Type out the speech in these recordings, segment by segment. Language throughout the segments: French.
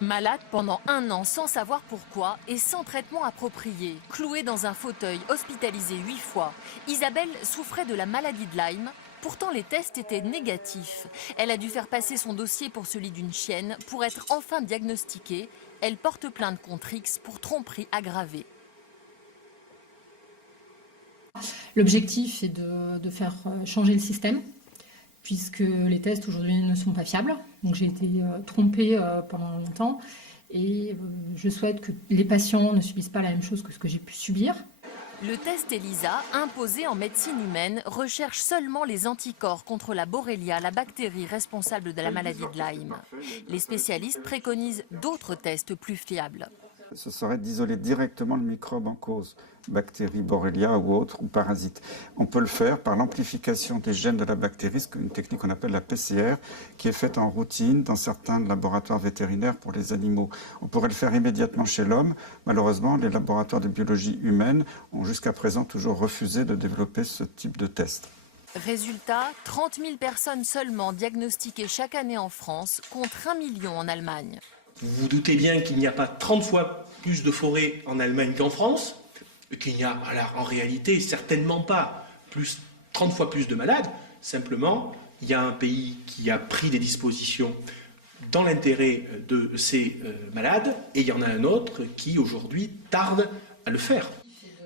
Malade pendant 1 an sans savoir pourquoi et sans traitement approprié, clouée dans un fauteuil, hospitalisée 8 fois, Isabelle souffrait de la maladie de Lyme. Pourtant, les tests étaient négatifs. Elle a dû faire passer son dossier pour celui d'une chienne pour être enfin diagnostiquée. Elle porte plainte contre X pour tromperie aggravée. L'objectif est de faire changer le système, puisque les tests aujourd'hui ne sont pas fiables. Donc j'ai été trompée pendant longtemps et je souhaite que les patients ne subissent pas la même chose que ce que j'ai pu subir. Le test ELISA, imposé en médecine humaine, recherche seulement les anticorps contre la Borrelia, la bactérie responsable de la maladie de Lyme. Les spécialistes préconisent d'autres tests plus fiables. Ce serait d'isoler directement le microbe en cause, bactérie, Borrelia ou autre, ou parasite. On peut le faire par l'amplification des gènes de la bactérie, une technique qu'on appelle la PCR, qui est faite en routine dans certains laboratoires vétérinaires pour les animaux. On pourrait le faire immédiatement chez l'homme. Malheureusement, les laboratoires de biologie humaine ont jusqu'à présent toujours refusé de développer ce type de test. Résultat, 30 000 personnes seulement diagnostiquées chaque année en France, contre 1 million en Allemagne. Vous vous doutez bien qu'il n'y a pas 30 fois plus de forêts en Allemagne qu'en France, qu'il n'y a en réalité certainement pas 30 fois plus de malades. Simplement, il y a un pays qui a pris des dispositions dans l'intérêt de ces malades et il y en a un autre qui aujourd'hui tarde à le faire.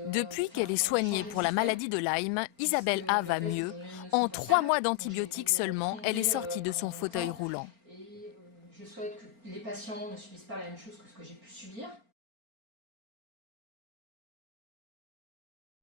Depuis qu'elle est soignée pour la maladie de Lyme, Isabelle A va mieux. En 3 mois d'antibiotiques seulement, elle est sortie de son fauteuil roulant. Je souhaite que les patients ne subissent pas la même chose que ce que j'ai pu subir.